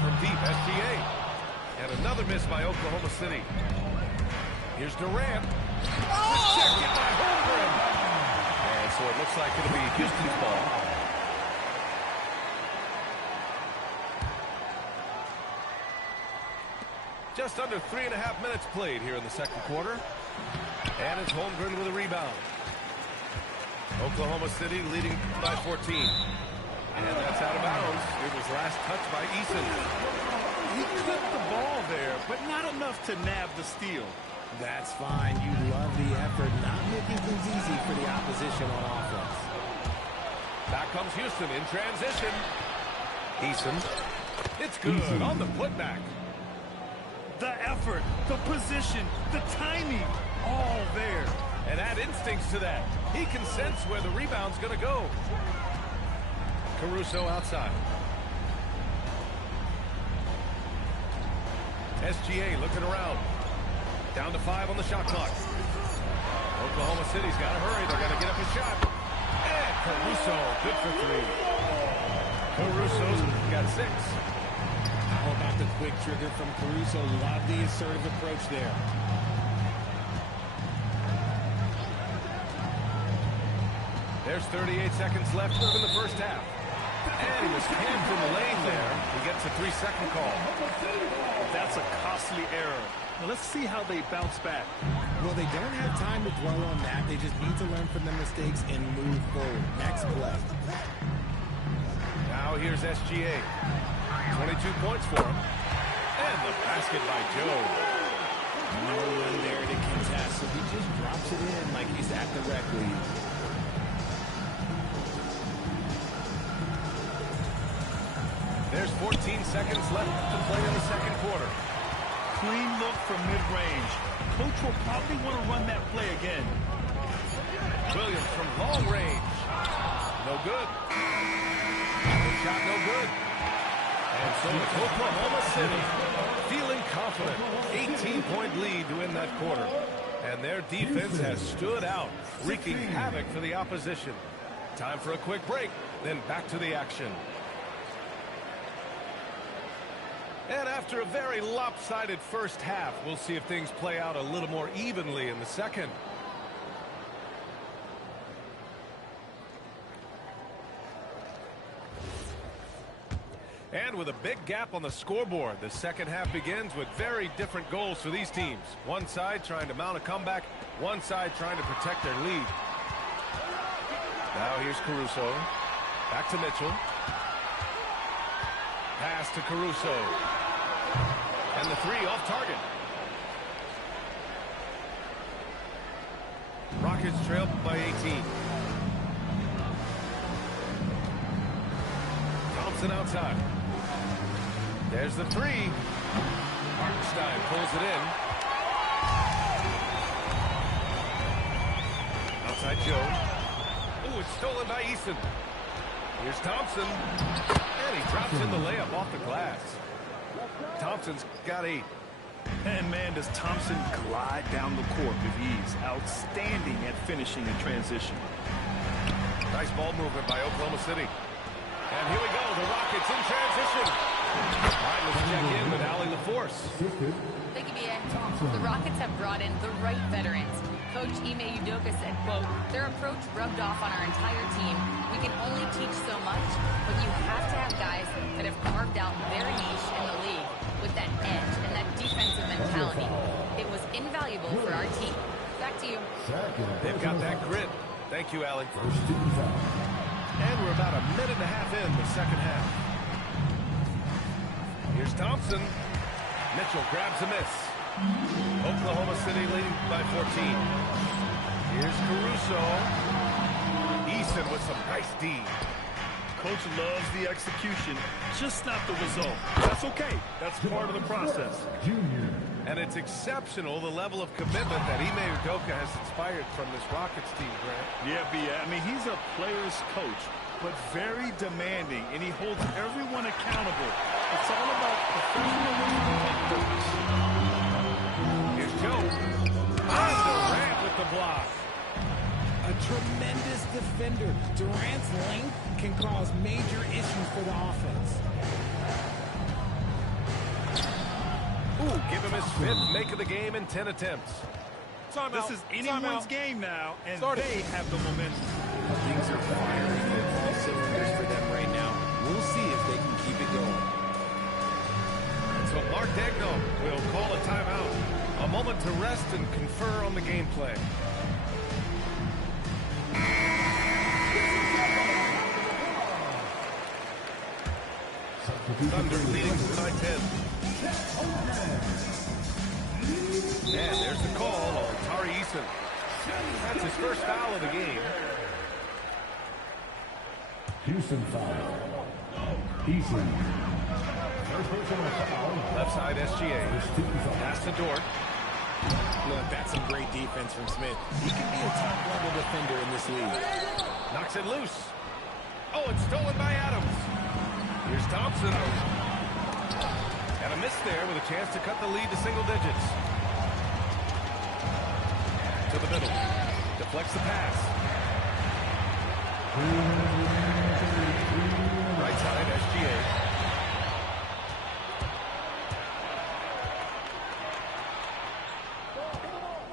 From deep, SGA. And another miss by Oklahoma City. Here's Durant. The second by Holmgren. And so it looks like it'll be Houston's ball. Just under 3.5 minutes played here in the second quarter. And it's Holmgren with a rebound. Oklahoma City leading by 14. And that's out of bounds. It was last touched by Eason. He clipped the ball there, but not enough to nab the steal. That's fine. You love the effort, not making things easy for the opposition on offense. Back comes Houston in transition. Eason. It's good on the putback. The effort, the position, the timing, all there. And add instincts to that. He can sense where the rebound's going to go. Caruso outside. SGA looking around. Down to 5 on the shot clock. Oklahoma City's got to hurry. They're going to get up a shot. And Caruso, good for 3. Caruso's got 6. How about the quick trigger from Caruso? Love the assertive approach there. There's 38 seconds left in the first half. And he was camped in the lane there. He gets a 3-second call. That's a costly error. Now let's see how they bounce back. Well, they don't have time to dwell on that. They just need to learn from their mistakes and move forward. Next play. Now here's SGA. 22 points for him. And the basket by Joe. No one there to contest, so he just drops it in like he's at the rec league. There's 14 seconds left to play in the second quarter. Clean look from mid-range. Coach will probably want to run that play again. Williams from long range. No good. Shot no good. And so it's Oklahoma City feeling confident. 18-point lead to win that quarter. And their defense has stood out, wreaking havoc for the opposition. Time for a quick break, then back to the action. And after a very lopsided first half, we'll see if things play out a little more evenly in the second. And with a big gap on the scoreboard, the second half begins with very different goals for these teams. One side trying to mount a comeback, one side trying to protect their lead. Now here's Caruso. Back to Mitchell. Pass to Caruso. And the 3 off target. Rockets trail by 18. Thompson outside. There's the 3. Hartenstein pulls it in. Outside Joe. Ooh, it's stolen by Eason. Here's Thompson. And he drops in the layup off the glass. Thompson's got 8. And man, does Thompson glide down the court with ease. Outstanding at finishing in transition. Nice ball movement by Oklahoma City. And here we go, the Rockets in transition. All right, let's check in with Allie LaForce. Thank you, BA. The Rockets have brought in the right veterans. Coach Ime Udoka said, quote, their approach rubbed off on our entire team. We can only teach so much, but you have to have guys that have carved out their niche in the league with that edge and that defensive mentality. It was invaluable for our team. Back to you. They've got that grit. Thank you, Allie. And we're about a minute and a half in the second half. Here's Thompson. Mitchell grabs a miss. Oklahoma City leading by 14. Here's Caruso. Eason with some nice D. Coach loves the execution, just not the result. That's okay. That's part of the process. And it's exceptional, the level of commitment that Ime Udoka has inspired from this Rockets team, Grant. Yeah, I mean, he's a player's coach, but very demanding, and he holds everyone accountable. It's all about professionalism and purpose. Here's Joe. On Durant with the block. A tremendous defender. Durant's length can cause major issues for the offense. Ooh, give him his 5th make of the game in 10 attempts. This is anyone's game now, and they have the momentum. Things are firing on all cylinders for them right now. We'll see if they can keep it going. It's So Mark Daigneault will call a timeout. A moment to rest and confer on the game plan. Thunder leading by 10. And there's the call on Tari Eason. That's his first foul of the game. Houston foul. Eason. First personal foul. Left side SGA. Pass to Dort. Look, that's some great defense from Smith. He can be a top-level defender in this league. Knocks it loose. Oh, it's stolen by Adams. Here's Thompson. And a miss there with a chance to cut the lead to single digits. To the middle. Deflects the pass. Right side, SGA.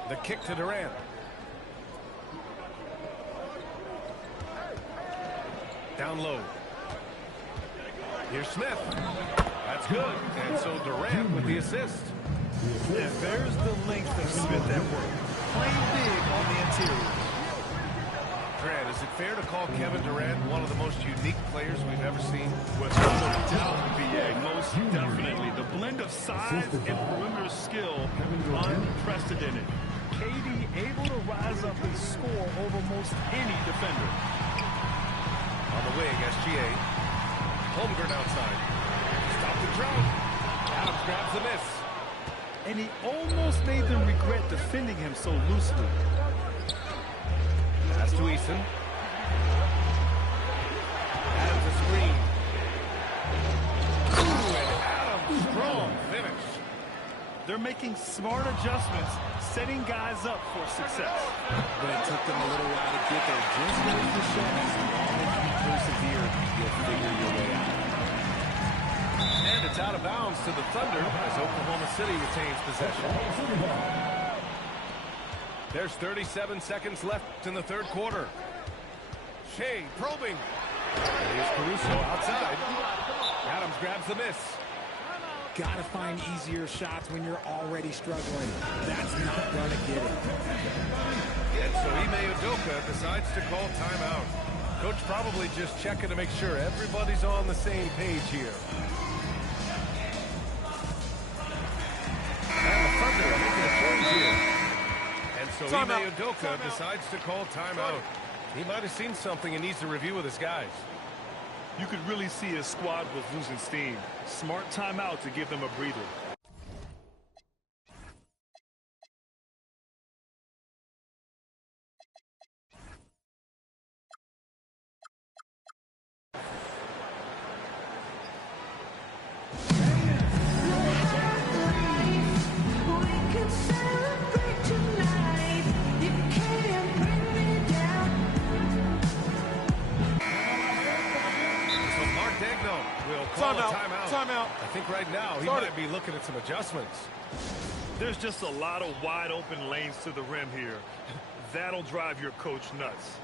The kick to Durant. Down low. Here's Smith. That's good. And so Durant with the assist. And there's the length of Smith at work. Playing big on the interior. Grant, is it fair to call Kevin Durant one of the most unique players we've ever seen? Without a doubt, BA, most definitely. The blend of size and perimeter skill, unprecedented. KD able to rise up and score over most any defender. On the wing, SGA. Holmgren outside. Stop the drought. Adams grabs the miss. And he almost made them regret defending him so loosely. Pass to Eason. Adams a screen. Ooh, and Adams strong finish. They're making smart adjustments, setting guys up for success. But it took them a little while to get there. Just goes to show as long as you persevere, you'll figure your way out. And it's out of bounds to the Thunder as Oklahoma City retains possession. There's 37 seconds left in the third quarter. Shea probing. Here's Caruso outside. Adams grabs the miss. Gotta find easier shots when you're already struggling. That's not gonna get it. And so Ime Udoka decides to call timeout. Coach probably just checking to make sure everybody's on the same page here. And the Thunder making a change here. And so Ime Udoka decides to call timeout. He might have seen something and needs to review with his guys. You could really see his squad was losing steam. Smart timeout to give them a breather. Timeout. I think right now he might be looking at some adjustments. There's just a lot of wide open lanes to the rim here. That'll drive your coach nuts.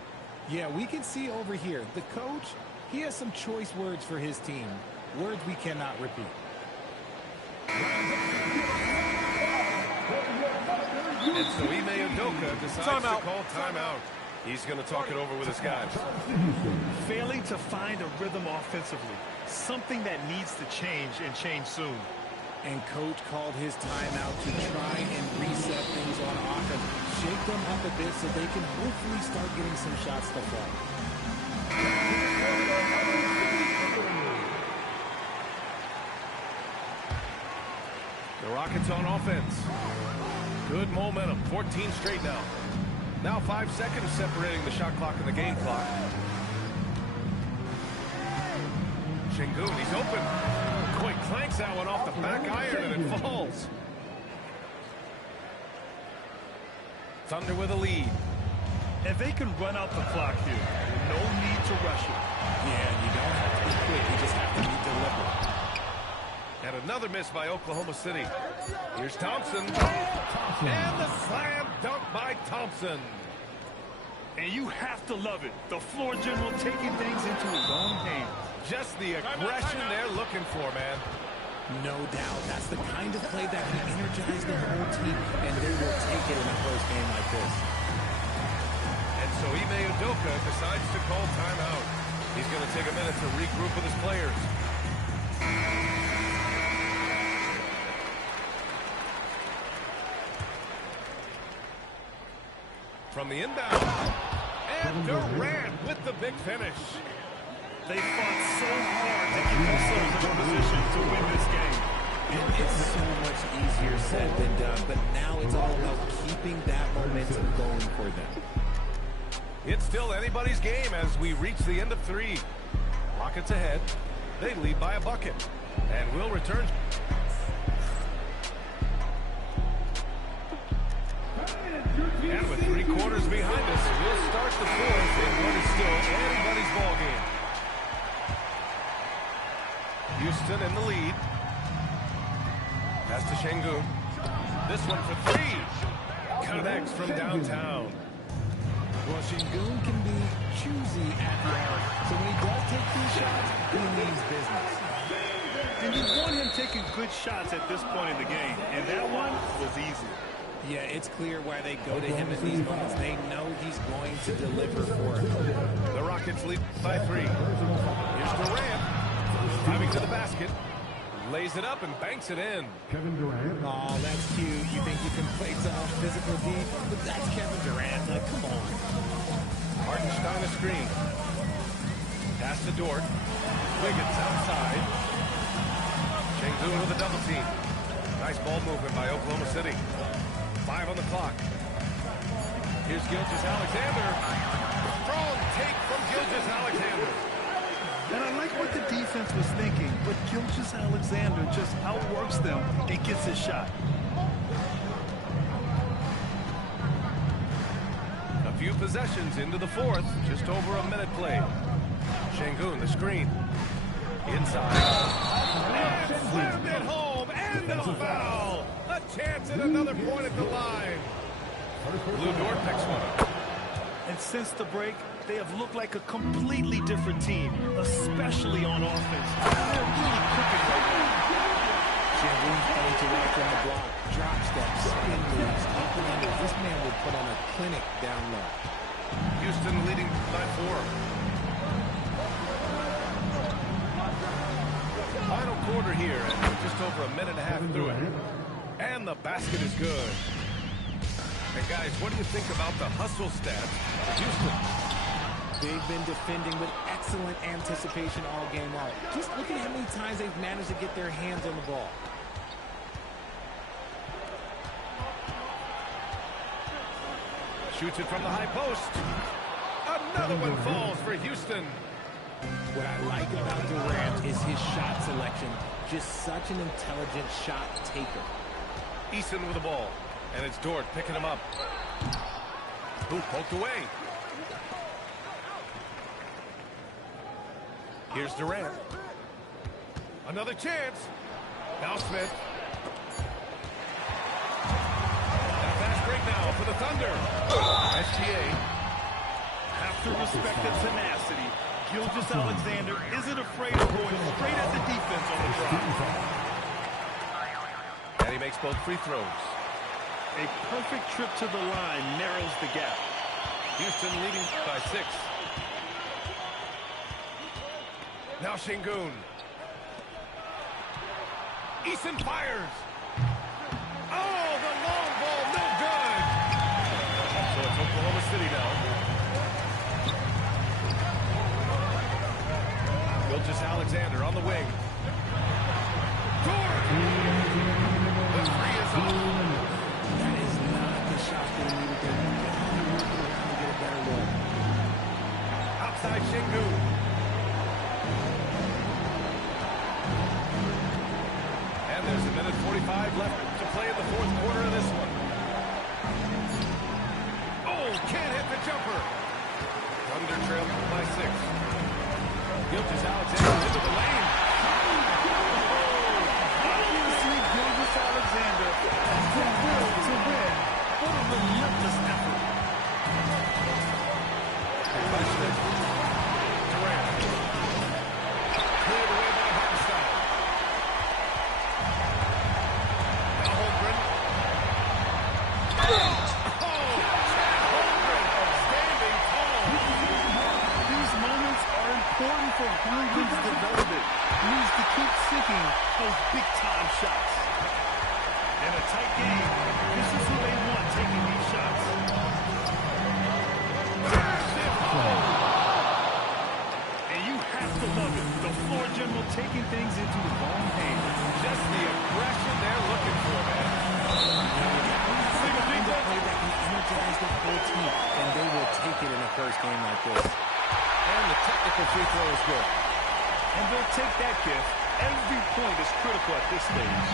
Yeah, we can see over here. The coach, he has some choice words for his team. Words we cannot repeat. And so Ime Udoka decides to call timeout. He's going to talk it over with his guys. Failing to find a rhythm offensively. Something that needs to change and change soon. And coach called his timeout to try and reset things on offense. Shake them up a bit so they can hopefully start getting some shots to fall. The Rockets on offense. Good momentum. 14 straight now. Now 5 seconds separating the shot clock and the game clock. Şengün, he's open. Boy, clanks that one off the back iron and it falls. Thunder with a lead. And they can run out the clock here. No need to rush it. Yeah, you don't have to be quick. You just have to be deliberate. And another miss by Oklahoma City. Here's Thompson. And the slam dunk by Thompson. And you have to love it. The floor general taking things into his own hands. Just the aggression they're looking for, man. No doubt. That's the kind of play that can energize the whole team, and they will take it in a close game like this. And so Ime Udoka decides to call timeout. He's going to take a minute to regroup with his players. From the inbound. And Durant with the big finish. They fought so hard to get themselves in a position to win this game. And it's so much easier said than done, but now it's all about keeping that momentum going for them. It's still anybody's game as we reach the end of 3. Rockets ahead. They lead by a bucket. And will return. And with 3 quarters behind us, we'll start the 4th in what is still anybody's ball game. Houston in the lead. Pass to Şengün. This one for 3. Connects from downtown. Well, Şengün can be choosy at the arc, so when he does take these shots, he means business. And you want him taking good shots at this point in the game, and that one was easy. Yeah, it's clear why they go to him at these moments. They know he's going to deliver for them. The Rockets lead by 3. Here's Durant. Driving to the basket. Lays it up and banks it in. Kevin Durant. Oh, that's cute. You think you can play tough, physical deep, but that's Kevin Durant. Like, come on. Hartenstein a screen. Pass to Dort. Wiggins outside. Şengün with a double team. Nice ball movement by Oklahoma City. 5 on the clock. Here's Gilgeous-Alexander. Strong take from Gilgeous-Alexander. And I like what the defense was thinking, but Gilgeous-Alexander just outworks them and gets his shot. A few possessions into the 4th. Just over a minute played. Şengün, the screen. Inside. And slammed it home. And a foul. A chance at another point at the line. Lou Dort picks one up. And since the break, they have looked like a completely different team, especially on offense. They're really cooking right now. Şengün's coming to work on the block. Drop steps, spin moves, up and under. This man will put on a clinic down low. Houston leading by 4. Final quarter here, and just over a minute and a half through it. And the basket is good. And guys, what do you think about the hustle stats for Houston? They've been defending with excellent anticipation all game long. Just look at how many times they've managed to get their hands on the ball. Shoots it from the high post. Another one falls for Houston. What I like about Durant is his shot selection. Just such an intelligent shot taker. Eason with the ball. And it's Dort picking him up. Who poked away. Here's Durant. Another chance. Now Smith. And a fast break now for the Thunder. SGA. Have to respect the tenacity. Gilgeous-Alexander isn't afraid of going straight at the defense on the drive. And he makes both free throws. A perfect trip to the line narrows the gap. Houston leading by 6. Now Şengün. Eason fires. Oh, the long ball, no good. So it's Oklahoma City now. Gilgeous-Alexander on the wing. Dort. The 3 is off. That is not the shot they needed to move around and get a better look. Outside Şengün. And there's a minute 45 left to play in the 4th quarter of this one. Oh, can't hit the jumper. Thunder trail by 6. Gilgeous-Alexander into the lane. Obviously, Gilgeous-Alexander has the will to win. What a relentless effort. By Smith. Durant. Cleared away by Hartenstein. for Holmgren's development. He needs to keep sinking those big-time shots. In a tight game, this is who they want taking these shots. And you have to love it. The floor general taking things into his own hands. Just the aggression they're looking for, man. Find a play that can energize the whole team, and they will take it in a first game like this. And the technical free throw is good. And they'll take that gift. Every point is critical at this stage.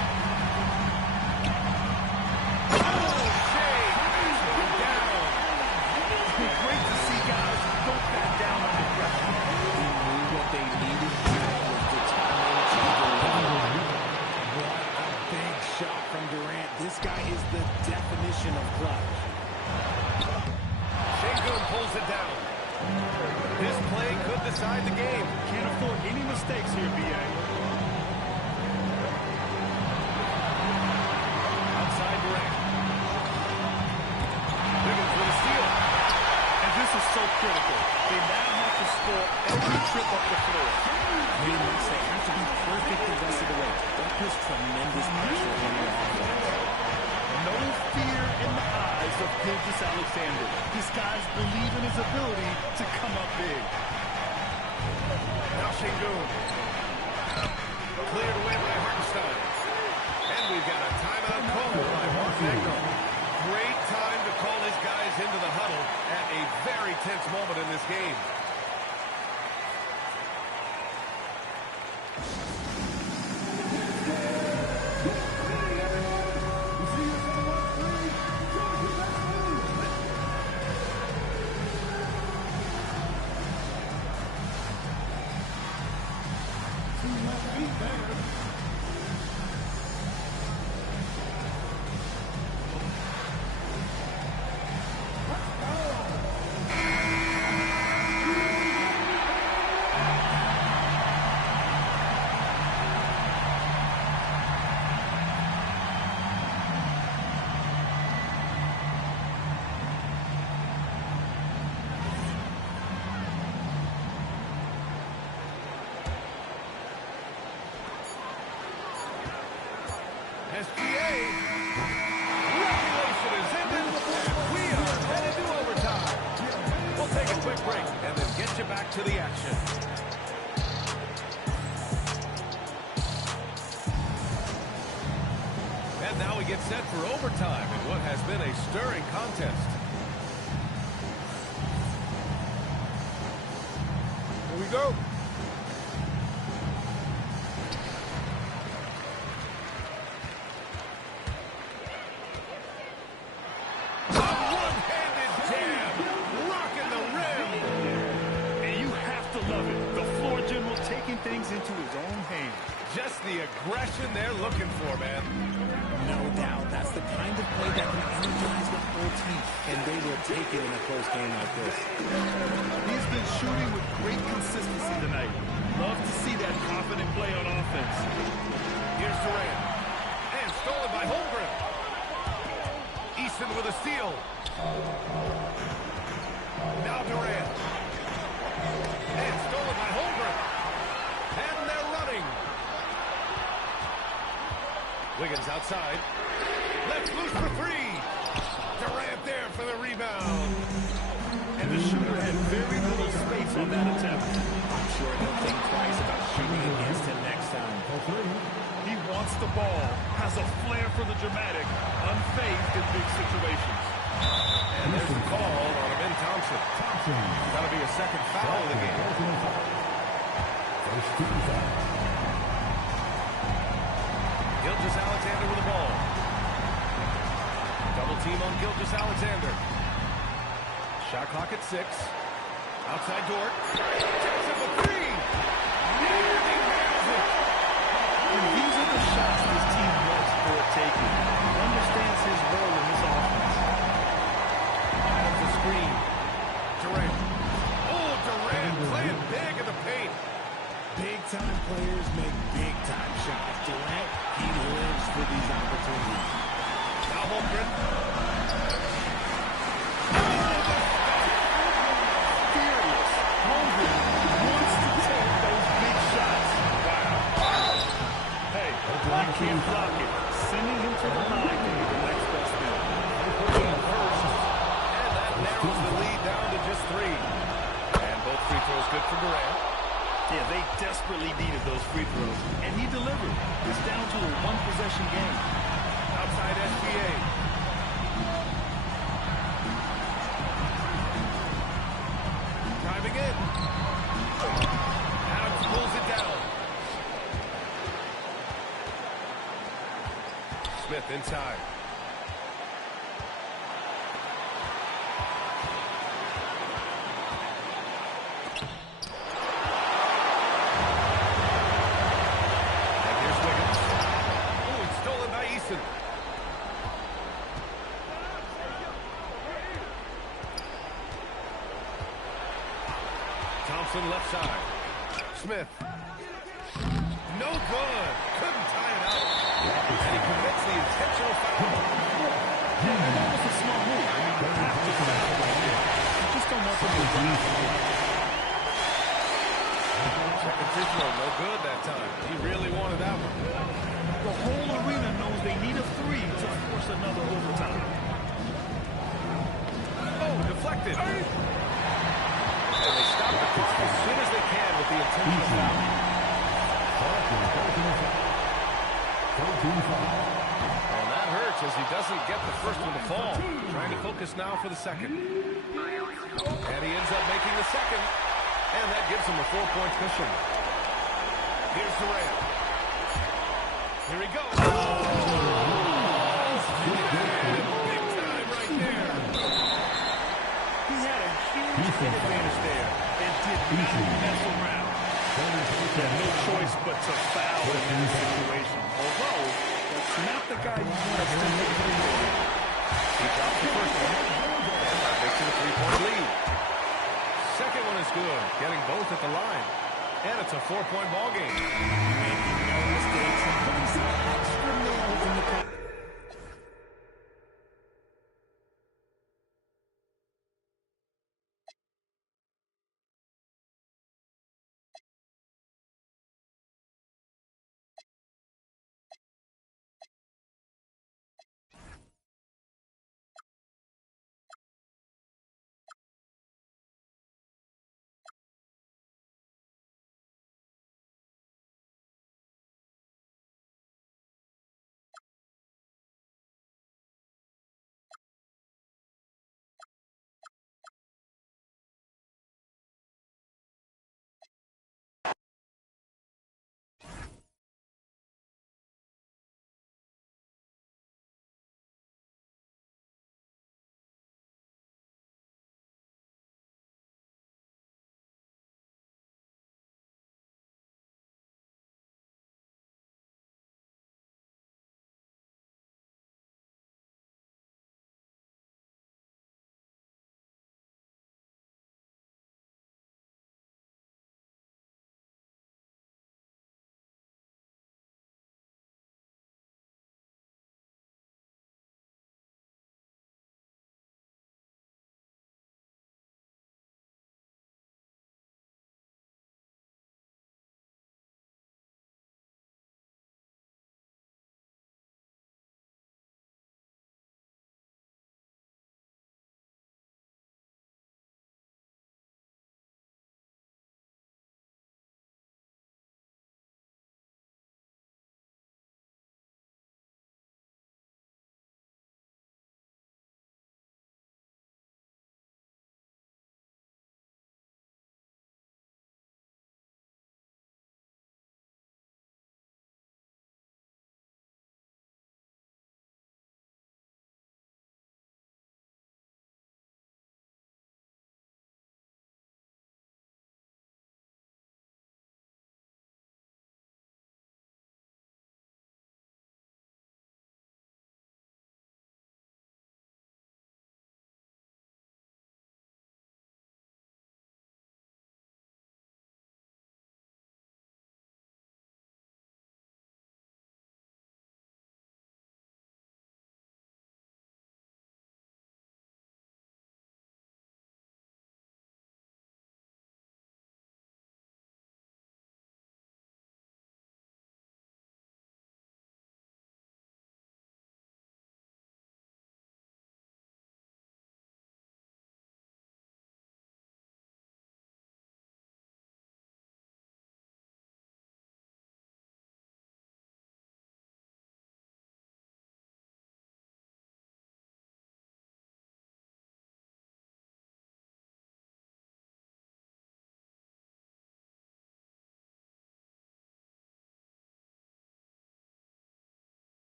Great to see guys who don't back down under pressure. He knew what they needed here was determined to deliver. What a big shot from Durant. This guy is the definition of clutch. Sengun pulls it down. This play could decide the game. Can't afford any mistakes here, B.A. Outside Durant. Wiggins with a steal. And this is so critical. They now have to score every trip up the floor. They have to be perfect the rest of the way. That puts tremendous pressure on their offense. No fear in the eyes of Gilgeous-Alexander. This guy's believe in his ability to come up big. Now Sengun. Cleared away by Hartenstein. And we've got a timeout call by Mark Negro. Great time to call his guys into the huddle at a very tense moment in this game. SGA. Regulation is ended, and we are headed to overtime. We'll take a quick break and then get you back to the action. And now we get set for overtime in what has been a stirring contest. Here we go. Into his own hands. Just the aggression they're looking for, man. No doubt. That's the kind of play that can energize the whole team, and they will take it in a close game like this. He's been shooting with great consistency tonight. Love to see that confident play on offense. Here's Durant. And stolen by Holmgren. Easton with a steal. Now Durant. And stolen by Holmgren. And they're running. Wiggins outside. Left loose for three. Durant there for the rebound. And the shooter had very little space on that attempt. I'm sure he'll think twice about shooting against him next time. He wants the ball, has a flair for the dramatic, unfazed in big situations. And there's a call on Ben Thompson. That'll be a second foul of the game. Gilgeous-Alexander with the ball. Double team on Gilgeous-Alexander. Shot clock at 6. Outside Dort. Takes up a three. And he nails it. And these are the shots this team wants for taking. He understands his role in this offense. Adams a screen. Durant. Oh, Durant playing big in the paint. Big-time players make big-time shots. Durant, he lives for these opportunities. Now Holmgren. Fearless. Holmgren wants to take Yeah, they desperately needed those free throws, and he delivered. It's down to a one-possession game. Outside SGA. Driving in. Adams pulls it down. Smith inside. And here's Wiggins. Oh, it's stolen by Eason. Thompson left side. Smith. No good. Couldn't tie it out. And he commits the intentional foul. Yeah, and that was a smart move. I mean, you have to foul right there. You just don't want them to drive. Second free throw, no good that time. He really wanted that one. The whole arena knows they need a three to force another overtime. Oh, deflected. And they stop the clock as soon as they can with the intentional foul. And that hurts as he doesn't get the first one to fall. Trying to focus now for the second. And he ends up making the second. And that gives him a 4-point cushion. Here's Durant. Here he goes. Big time right there. He had a huge hit advantage there and did not mess around. He had no choice but to foul in that situation. Although, that's not the guy you want to send to the field. He drops the first one. And that makes it a 3-point lead. Second one is good, getting both at the line. And it's a 4-point ball game. Making no mistakes and putting some extra nails in the